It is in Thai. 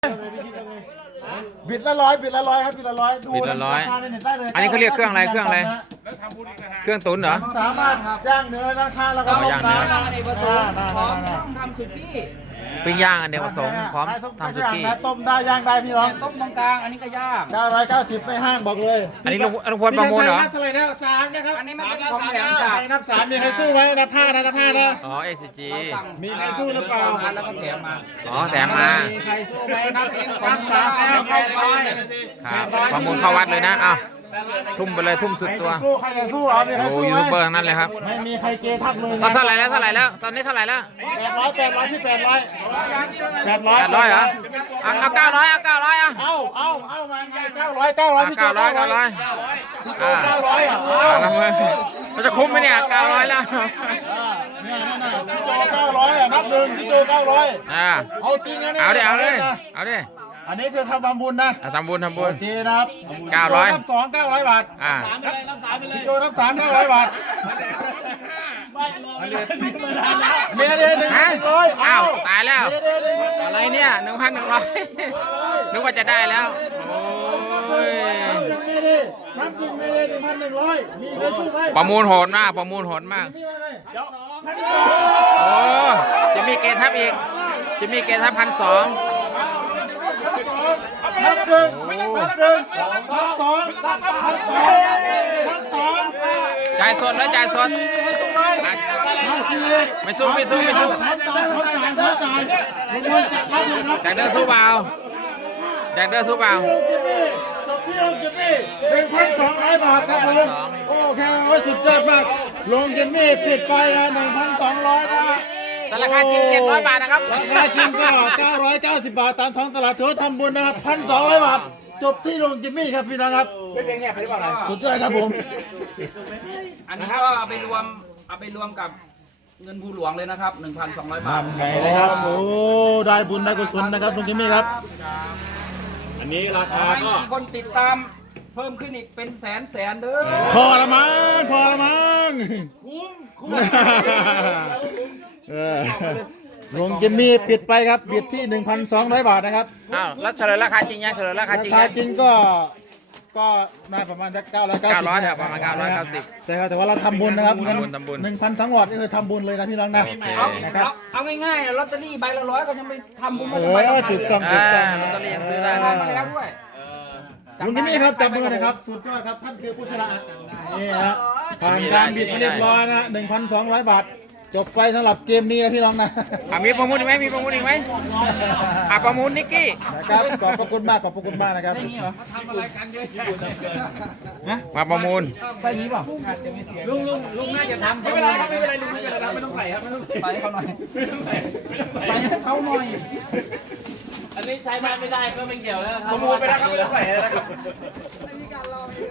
บิดละร้อยบิดละร้อยครับบิดละร้อยดูบิดละร้อยราคาในเน็ตได้เลยอันนี้เขาเรียกเครื่องอะไรเครื่องอะไรเครื่องตุ๋นเหรอสามารถจ้างเนื้อราคาแล้วก็อ๋อย่างเนื้อน้ำอเนกประสงค์พร้อมต้องทำสุกี้ปิ้งย่างอันเดียวผสมพร้อมทำสุกี้ต้มได้ย่างได้พี่น้องต้มตรงกลางอันนี้ก็ย่าง 990ในห้างบอกเลยอันนี้ลุงพลประมูลเหรอเท่าไหร่นะ3นะครับอันนี้มันเป็นของแถมจากนับ3มีใครสู้ไหมนับ5นะนับ5นะอ๋อ SCG มีใครสู้หรือเปล่าแล้วก็แถมมาอ๋อแถมมามีใครสู้ไหมนับ3แล้ว800 ครับประมูลเข้าวัดเลยนะอ้าวทุ่มไปเลยทุ่มสุดตัวใครจะสู้เอามีใครโอ้สู้ยูไหมทูบเบอร์ทั้งนั้นเลยครับไม่มีใครเกทับเลยตอนเท่าไหร่แล้วตอนนี้เท่าไหร่แล้ว 800ที่800 800เหรอเอา900เอา900อ่ะเอามาไง900พี่โจ 900 900 พี่โจ900อ่ะแล้วมันจะคุ้มไหมเนี่ย900แล้วเนี่ยนั่นน่ะพี่โจ900อ่ะนับ1พี่โจ900 อ่าเอาจริงนะเนี่ยเอาดิเอาเลยเอาดิอันนี้คือทำบุญนะทำบุญโอเคนะครับ 900 นับ2 900 บาทอ่าพี่โจนับ3 900 บาทเมียเดย์100 อ้าวตายแล้วเมียเดย์100 อะไรเนี่ย 1,100นึกว่าจะได้แล้วโอ้ยนับจริงเมียเดย์1,100มีใครสู้ไหมประมูลโหดมากประมูลโหดมากมีไหมโอ้จะมีเกทับอีกจะมีเกทับ1,200 นับ1นับ1นับ2นับ2 จ่ายสดแล้วจ่ายสดไม่สู้ไหมนับ4 ไม่สู้ไม่สู้ไม่สู้ทำจ่ายลุงพลจัดรับเลยครับแดกเดอร์สู้เปล่าแดกเดอร์สู้เปล่า 1,200 บาทครับผมโอเคสุดยอดมากลงจิมมี่ปิดไปละ1,200 นะแต่ราคาจริง700 บาทนะครับราคาจริงก็990 บาทตามท้องตลาดถือว่าทำบุญนะครับ 1,200 บาทจบที่ลงจิมมี่ครับพี่น้องครับสุดยอดครับผมอันนี้ก็เอาไปรวมกับเงินผู้หลวงเลยนะครับ 1,200 บาทไหนนะครับโอ้ได้บุญได้กุศลนะครับลุงจิมมี่ครับอันนี้ราขอคาให้ก็มีคนติดตามเพิ่มขึ้นอีกเป็นแสนเด้อพอละมั้งลงจิมมี่ปิดไปครับบิดที่ 1,200 บาทนะครับอ้าวแล้วเฉลยราคาจริงยังเฉลยราคาราจริงคายังจริงก็น่าประมาณสัก990 900ครับประมาณ990 ใช่ครับแต่ว่าเราทำบุญนะครับทำบุญ 1,200 วัตต์นี่คือทำบุญเลยนะพี่น้องนะโอเคนะครับเอาง่ายๆลอตเตอรี่ใบละ100ก็ยังไปทำบุญมาเอทำไมอถูกต้องอ่าลอตเตอรี่ยังซื้อได้ทำมาแล้วด้วยลุงจิมมี่ครับจับมือนะครับสุดยอดครับท่านคือผู้ชนะนี่ฮะผ่านการบิดเรียบร้อยนะ 1,200 บาทจบไปสำหรับเกมนี้นะพี่น้องนะมีประมูลอีกไหมมีประมูลอีกไหมประมูลนิกกี้นะครับขอบพระคุณมากนะครับมาประมูลใส่นี้เปล่าลุงน่าจะทำไม่เป็นไรครับไม่เป็นไรลุงไม่เป็นไรครับไม่ต้องใส่ครับไม่ต้องใส่ใส่เขาหน่อยไม่ต้องใส่ใส่ให้เขาหน่อยอันนี้ใช้ได้ไม่ได้ก็ไม่เกี่ยวแล้วครับประมูลไปแล้วครับไม่ต้องใส่แล้วนะครับ